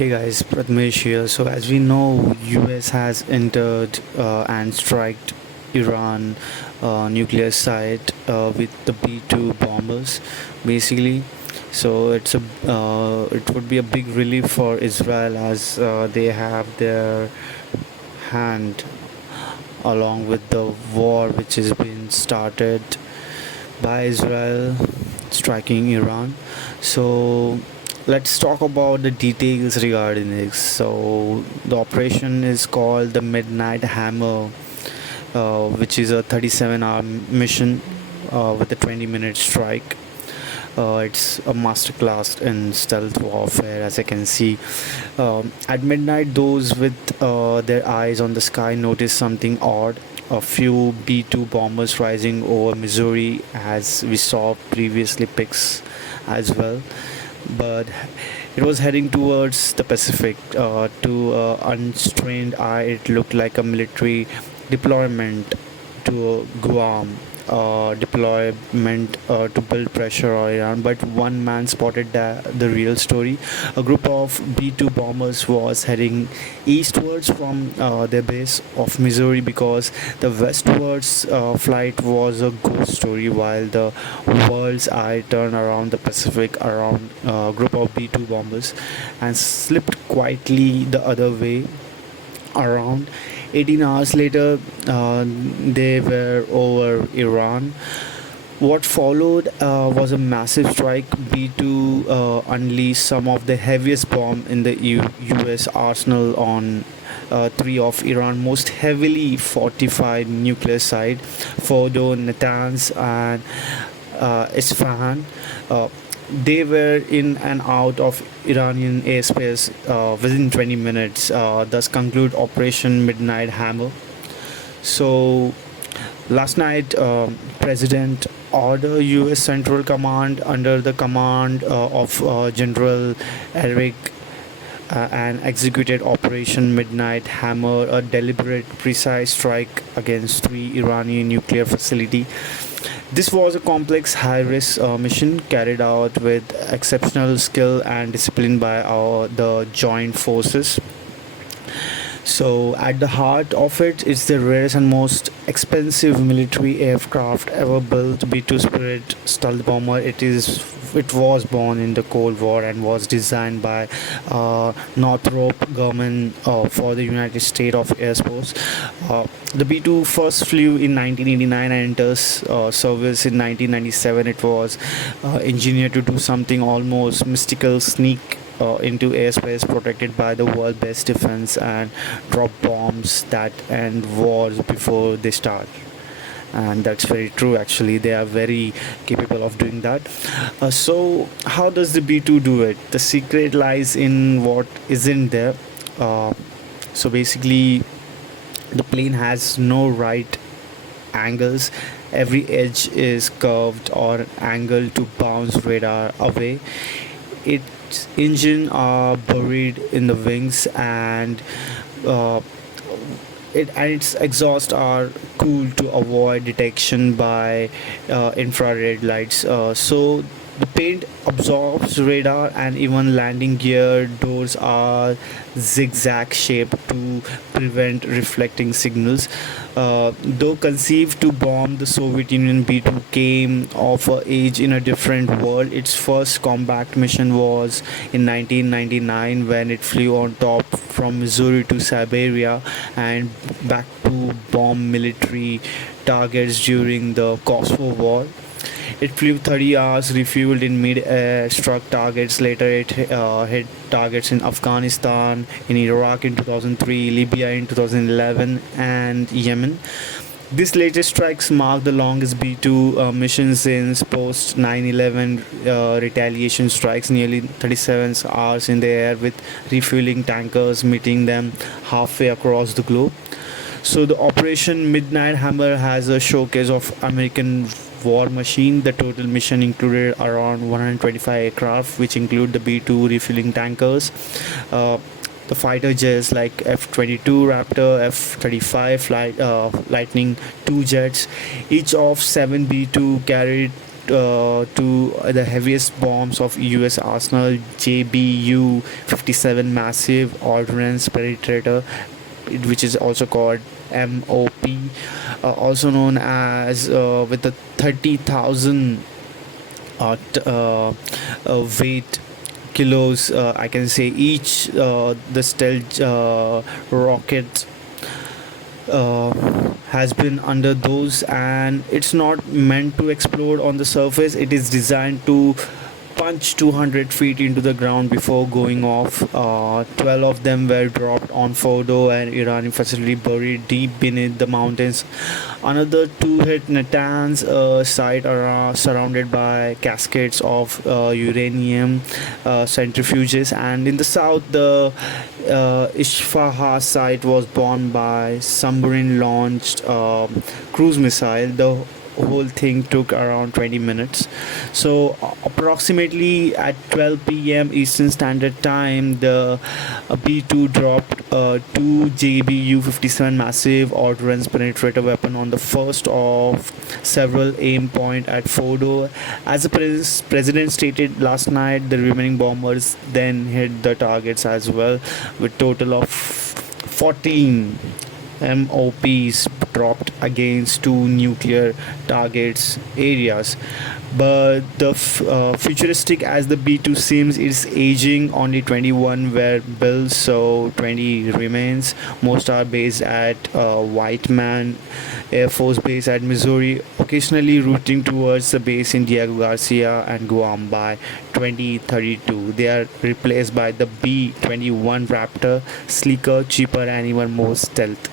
Hey guys, Pratmesh here. So as we know, US has entered and striked Iran nuclear site with the B-2 bombers, basically. So it would be a big relief for Israel as they have their hand along with the war which has been started by Israel striking Iran. So let's talk about the details regarding this. So the operation is called the Midnight Hammer, which is a 37-hour mission with a 20-minute strike. It's a masterclass in stealth warfare, as I can see. At midnight, those with their eyes on the sky notice something odd. A few B-2 bombers rising over Missouri, as we saw previously pics as well. But it was heading towards the Pacific. To unstrained eye, it looked like a military deployment to Guam, deployment to build pressure on Iran. But one man spotted the real story. A group of B-2 bombers was heading eastwards from their base of Missouri because the westwards flight was a ghost story, while the world's eye turned around the Pacific around a group of B-2 bombers and slipped quietly the other way around. 18 hours later, they were over Iran. What followed was a massive strike. B-2 unleashed some of the heaviest bomb in the US arsenal on three of Iran's most heavily fortified nuclear sites, Fordow, Natanz, and Isfahan. They were in and out of Iranian airspace within 20 minutes, thus conclude Operation Midnight Hammer. So last night, President ordered U.S. Central Command under the command of General Eric and executed Operation Midnight Hammer, a deliberate, precise strike against three Iranian nuclear facilities. This was a complex, high-risk mission carried out with exceptional skill and discipline by the joint forces. So, at the heart of it is the rarest and most expensive military aircraft ever built, B-2 Spirit stealth bomber. It was born in the Cold War and was designed by Northrop Grumman for the United States of Air Force. The B-2 first flew in 1989 and enters service in 1997. It was engineered to do something almost mystical: sneak into airspace protected by the world's best defense and drop bombs that end wars before they start. And that's very true, actually. They are very capable of doing that. So how does the B-2 do it? The secret lies in what isn't there. So basically, the plane has no right angles. Every edge is curved or angled to bounce radar away. Its engine are buried in the wings, and its exhaust are cooled to avoid detection by infrared lights. So the paint absorbs radar, and even landing gear doors are zigzag shaped to prevent reflecting signals. Though conceived to bomb the Soviet Union, B-2 came of age in a different world. Its first combat mission was in 1999 when it flew on top from Missouri to Siberia and back to bomb military targets during the Kosovo War. It flew 30 hours, refueled in mid-air, struck targets. Later, it hit targets in Afghanistan, in Iraq in 2003, Libya in 2011, and Yemen. These latest strikes mark the longest B-2 mission since post 9/11 retaliation strikes, nearly 37 hours in the air, with refueling tankers meeting them halfway across the globe. So the Operation Midnight Hammer has a showcase of American war machine. The total mission included around 125 aircraft, which include the B-2 refueling tankers, the fighter jets like F-22 Raptor, F-35 Lightning II jets. Each of 7 B-2 carried to the heaviest bombs of U.S. arsenal JBU-57 massive ordnance penetrator, which is also called MOP, also known as with the 30,000 weight kilos, I can say each. The stealth rocket uh, has been under those, and it's not meant to explode on the surface. It is designed to punch 200 feet into the ground before going off. 12 of them were dropped on Fordow, an Iranian facility buried deep beneath the mountains. Another two hit Natanz, a site surrounded by cascades of uranium centrifuges, and in the south, the Isfahan site was bombed by submarine-launched cruise missile. The whole thing took around 20 minutes. So approximately at 12 p.m. Eastern Standard Time, the B-2 dropped two JBU-57 massive ordnance penetrator weapon on the first of several aim point at Fordow. As the president stated last night, the remaining bombers then hit the targets as well, with total of 14 MOPs dropped against two nuclear targets areas. But the futuristic as the B-2 seems, it's aging. Only 21 were built, so 20 remains. Most are based at Whiteman Air Force Base at Missouri, occasionally routing towards the base in Diego Garcia and Guam by 2032. They are replaced by the B-21 Raptor, sleeker, cheaper, and even more stealth.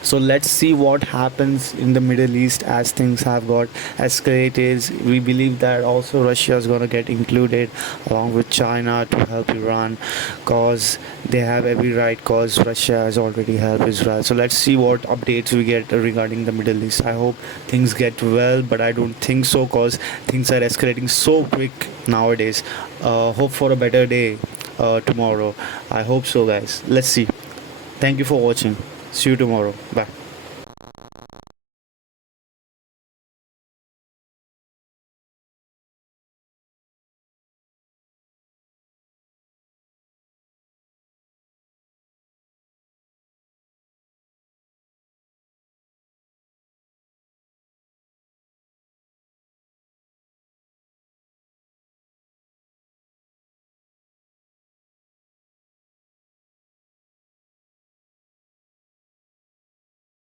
So let's see what happens in the Middle East as things have got escalated. We believe that also Russia is going to get included along with China to help Iran, cause they have every right, cause Russia has already helped Israel. So let's see what updates we get regarding the Middle East. I hope things get well, but I don't think so, cause things are escalating so quick nowadays. Hope for a better day tomorrow. I hope so, guys. Let's see. Thank you for watching. See you tomorrow. Bye.